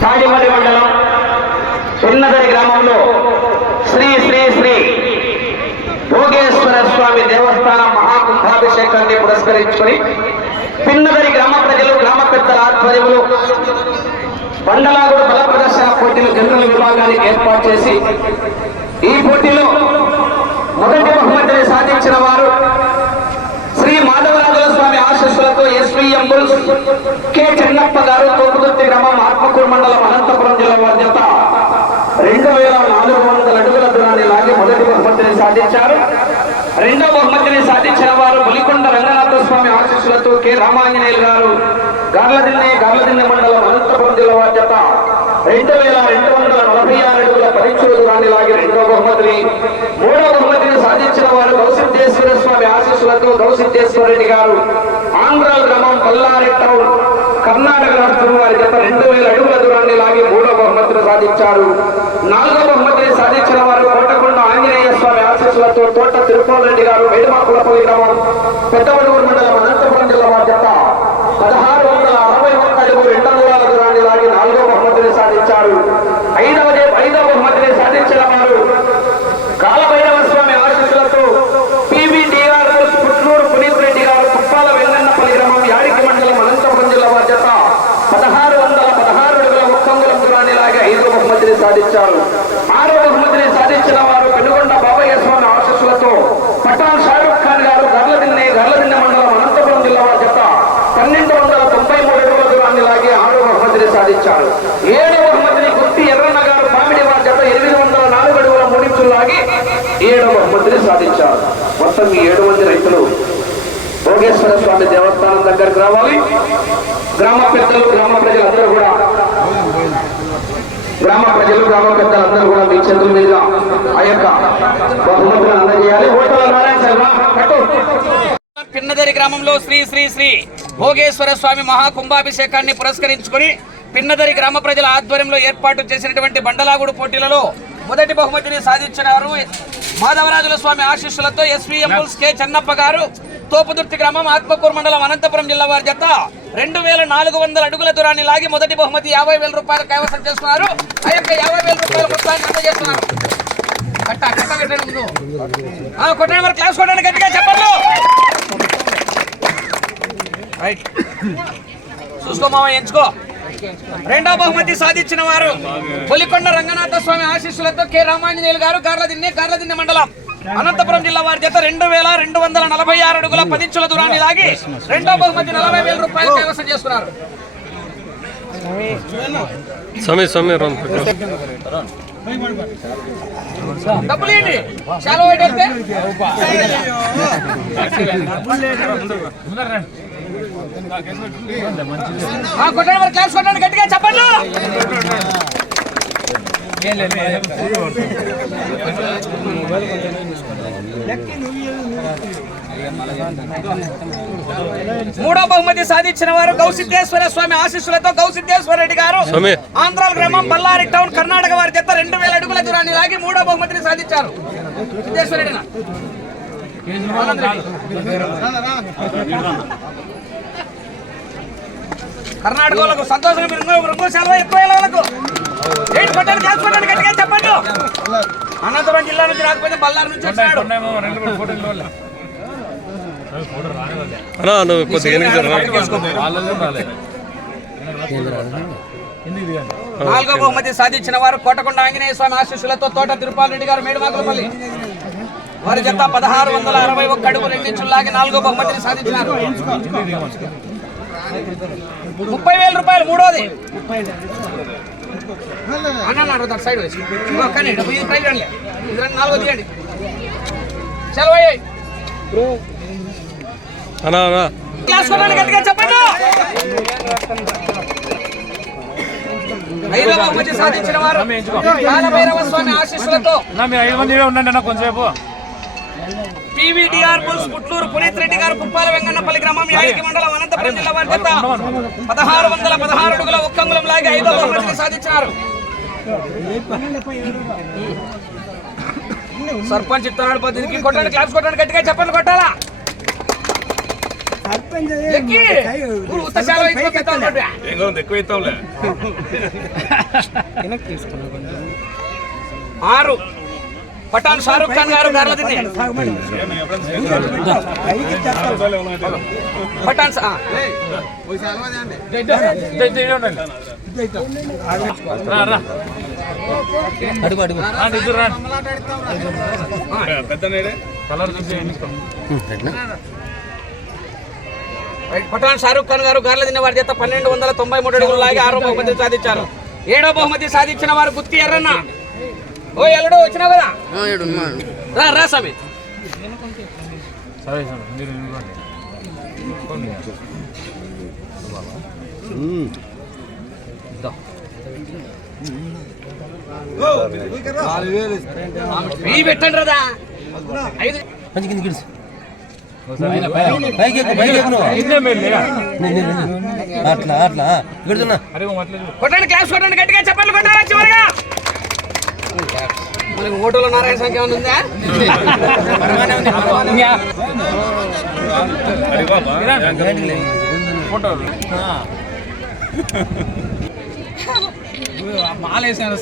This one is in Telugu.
తాడిమల్లి మండలం చిన్నదరి గ్రామంలో శ్రీ శ్రీ శ్రీ భోగేశ్వర స్వామి దేవస్థానం మహాకుంభాభిషేకాన్ని పురస్కరించుకొని పిన్నదరి గ్రామ ప్రజలు గ్రామ పెద్దల ఆధ్వర్యంలో బండలాగుడు బల ప్రదర్శన పోటీలు జనరల్ విభాగానికి ఏర్పాటు చేసి ఈ పోటీలో మొదటి బహుమతిని సాధించిన వారు శ్రీ మాధవరాజుల స్వామి ఆశస్సులతో ఎస్వీఎం బుల్స్ కె చెన్నప్ప గారు తోపుదొత్తి గ్రామం ఆత్మకూరు మండలం అనంతపురం జిల్లా వారి జత. రెండు వేల నాలుగు వందల అడుగుల దూరాన్ని లాగి మొదటి బహుమతిని సాధించారు. రెండో బహుమతిని సాధించిన వారు బలికొండ రంగనాథ స్వామి ఆశీస్సులతో కె రామాంజనేయులు గారు గార్లదిన్నె గార్లదిన్నె మండలం అనంతపురం జిల్లా వారి జత. రెండు వేల రెండు వందల నలభై ఆరు అడుగుల పరీక్షల దూరాన్ని లాగి రెండో బహుమతిని మూడో బహుమతిని సాధించిన వారు గౌసిద్ధేశ్వర స్వామి ఆశీస్సులతో గౌసిద్ధేశ్వర రెడ్డి గారు. ఆంధ్ర గ్రామం బల్లారి టౌన్ కర్ణాటక రాష్ట్రం వారి జత రెండు వేల అడుగుల దూరాన్ని లాగి మూడో బహుమతిని సాధించారు. నాలుగో బహుమతిని సాధించిన వారు కోటకొండ ఆంజనేయ స్వామి ఆశీస్సులతో తోట తిరుపతి రెడ్డి గారు వేడుమాకులపల్లి గ్రామం పెద్దవడూరు మండలం అనంతపురం జిల్లా వారి జత పదహారు వందల అరవై ఒక్క అడుగు రెండు అంగుళాల దూరాన్ని లాగి నాలుగో బహుమతిని సాధించారు ఐదవ ఐదవ బహుమతిని సాధించిన వారు కాలభైరవ స్వామి ఆశీస్సులతో పీవీటీఆర్ పుట్లూరు పునీత్ రెడ్డి గారు కుప్పాల వెంగన్నపల్లి గ్రామం యాడికి మండలం అనంతపురం జిల్లా బాధ్యత పదహారు వందల పదహారు అడుగుల ఒక్కంగుల దూరాన్ని లాగి ఐదో బహుమతిని సాధించారు ఆరో బహుమతిని సాధించిన వారు పెనుగొండ బాబయ్య స్వామి ఆశస్సులతో పఠాన్ షారూక్ ఖాన్ గారు గర్లదిన్నె గర్లదిన్నె మండలం అనంతపురం జిల్లా వారి బాధ్యత పన్నెండు వందల తొంభై మూడు అడుగుల దూరాన్ని లాగి ఆరో బహుమతిని సాధించారు. ఏడో బహుమతిని గుర్తి ఎర్రన్న గారు పామిడి వారి బాధ్యత ఎనిమిది వందల నాలుగు అడుగుల మూడించులు లాగి ఏడో బహుమతిని సాధించారు. మొత్తం ఈ ఏడు మంది రైతులు భోగేశ్వర స్వామి దేవస్థానం దగ్గరకు రావాలి. గ్రామ పెద్దలు గ్రామ ప్రజలందరూ కూడా గ్రామ ప్రజలు గ్రామ పెద్దలందరూ కూడా మీ చేతుల మీదుగా ఆ యొక్క బహుమతులను అందజేయాలి. నారాయణ. పిన్నదరి గ్రామంలో శ్రీ శ్రీ శ్రీ భోగేశ్వర స్వామి మహాకుంభాభిషేకాన్ని పురస్కరించుకొని పిన్నదరి గ్రామ ప్రజల ఆధ్వర్యంలో ఏర్పాటు చేసినటువంటి బండలాగుడు పోటీలలో మొదటి బహుమతిని సాధించినారు మాధవరాజుల స్వామి ఆశీస్సులతో ఎస్వీఎం కె చెన్నప్ప గారు. తోపుదుర్తి గ్రామం ఆత్మకూరు మండలం అనంతపురం జిల్లా వారి జత రెండు వేల నాలుగు వందల అడుగుల దూరాన్ని లాగి మొదటి బహుమతి యాభై వేల రూపాయలు కైవసం చేస్తున్నారు. ఆ యొక్క యాభై వేల రూపాయల మొత్తాన్ని అందజేస్తున్నారు కట్ట కట్ట పెట్టండి ముందు. కొట్టండి మరి క్లాస్ కొట్టండి గట్టిగా చెప్పండి. రైట్. చూసుకో మామ ఎంచుకో. రెండో బహుమతి సాధించిన వారు పులికొండ రంగనాథ స్వామి ఆశీస్సులతో కె రామాంజనేయులు గారు గార్లదిన్నె గార్లదిన్నె మండలం. అనంతపురం జిల్లా వారి చేత రెండు వేల రెండు వందల నలభై ఆరు అడుగుల పదించుల దూరాన్ని లాగి రెండో బహుమతి నలభై వేల రూపాయలు కైవసం చేసుకున్నారు. డబ్బులు ఏంటి? చాలా వైట్ వెళ్తే ఆ, కొట్టండి మరి క్లాస్ కొట్టండి గట్టిగా చెప్పండి. మూడో బహుమతి సాధించిన వారు గౌసిద్ధేశ్వర స్వామి ఆశీస్సులతో గౌసిద్ధేశ్వర రెడ్డి గారు. ఆంధ్ర గ్రామం బల్లారి టౌన్ కర్ణాటక వారి చేత రెండు వేల అడుగుల దూరాన్ని లాగి మూడో బహుమతిని సాధించారు. సిద్ధేశ్వర రెడ్డి ఆనంద్ రెడ్డి. కర్ణాటక వాళ్ళకు ఇంకో ఇంకో సెలవు ఎక్కువ వాళ్ళకు. ఏంటి గట్టిగా చెప్పండి. అనంతపురం జిల్లా నుంచి రాకపోతే బల్లారి నుంచి వచ్చాడు అన్నా నువ్వు కొద్దిగా. నాలుగో బహుమతి సాధించిన వారు కోటకొండ ఆంజనేయ స్వామి ఆశీస్సులతో తోట తిరుపాల రెడ్డి గారు మేడుమాకులపల్లి. వారి జత పదహారు వందల అరవై ఒక్క అడుగు రెండించులాగి నాలుగో బహుమతిని సాధించినారు. ముప్పై వేల రూపాయలు మూడోది. అన్న అన్న అడుగుతాడు సైడ్ వేసి. ఒక్కనే డబ్బు ఇది ట్రై చేయండి ఇది రండి, నాలుగో తీయండి. సెలవు అన్నా అన్నా. క్లాస్ కొనండి గట్టిగా చెప్పండి. ఐదో బహుమతి సాధించిన వారు స్వామి ఆశీస్సులతో. మీరు ఐదు మంది ఉండండి అన్న కొంచెంసేపు. పీవీటీఆర్ బుల్స్ పుట్లూరు పునీత్ రెడ్డి గారు పుప్పాల వెంగన్నపల్లి గ్రామం యాడికి మండలం అనంతపురం జిల్లా వారి జత. పదహారు వందల పదహారు అడుగుల ఒక్కంగులం లాగి ఐదో బహుమతిని సాధించినారు సర్పంచ్ ఇస్తున్నాడు పద్దెనిమిదికి కొట్టండి క్లాస్ కొట్టండి గట్టిగా చెప్పండి కొట్టాలా. ఆరు. పఠాన్ షారూక్ ఖాన్ గారు పఠాన్ సా- పఠాన్ షారూక్ ఖాన్ గారు గార్ల తిన్న వారి చేత పన్నెండు వందల తొంభై మూడు అడుగులు లాగి ఆరో బహుమతి సాధించారు. ఏడో బహుమతి సాధించిన వారు గుత్తి ఎర్రన్న. ఓ ఎల్లుడు వచ్చినావు కదా? రా రా స్వామి వెయ్యి పెట్టండి రదా? ఐదు. అట్లా అట్లా. కొట్టండి క్లాస్ కొట్టండి గట్టిగా చెప్పండి కొట్టారా చివరిగా? మనకి ఓటోలో నారాయణ సంఖ్య ఏమైనా ఉందా మాలేసాను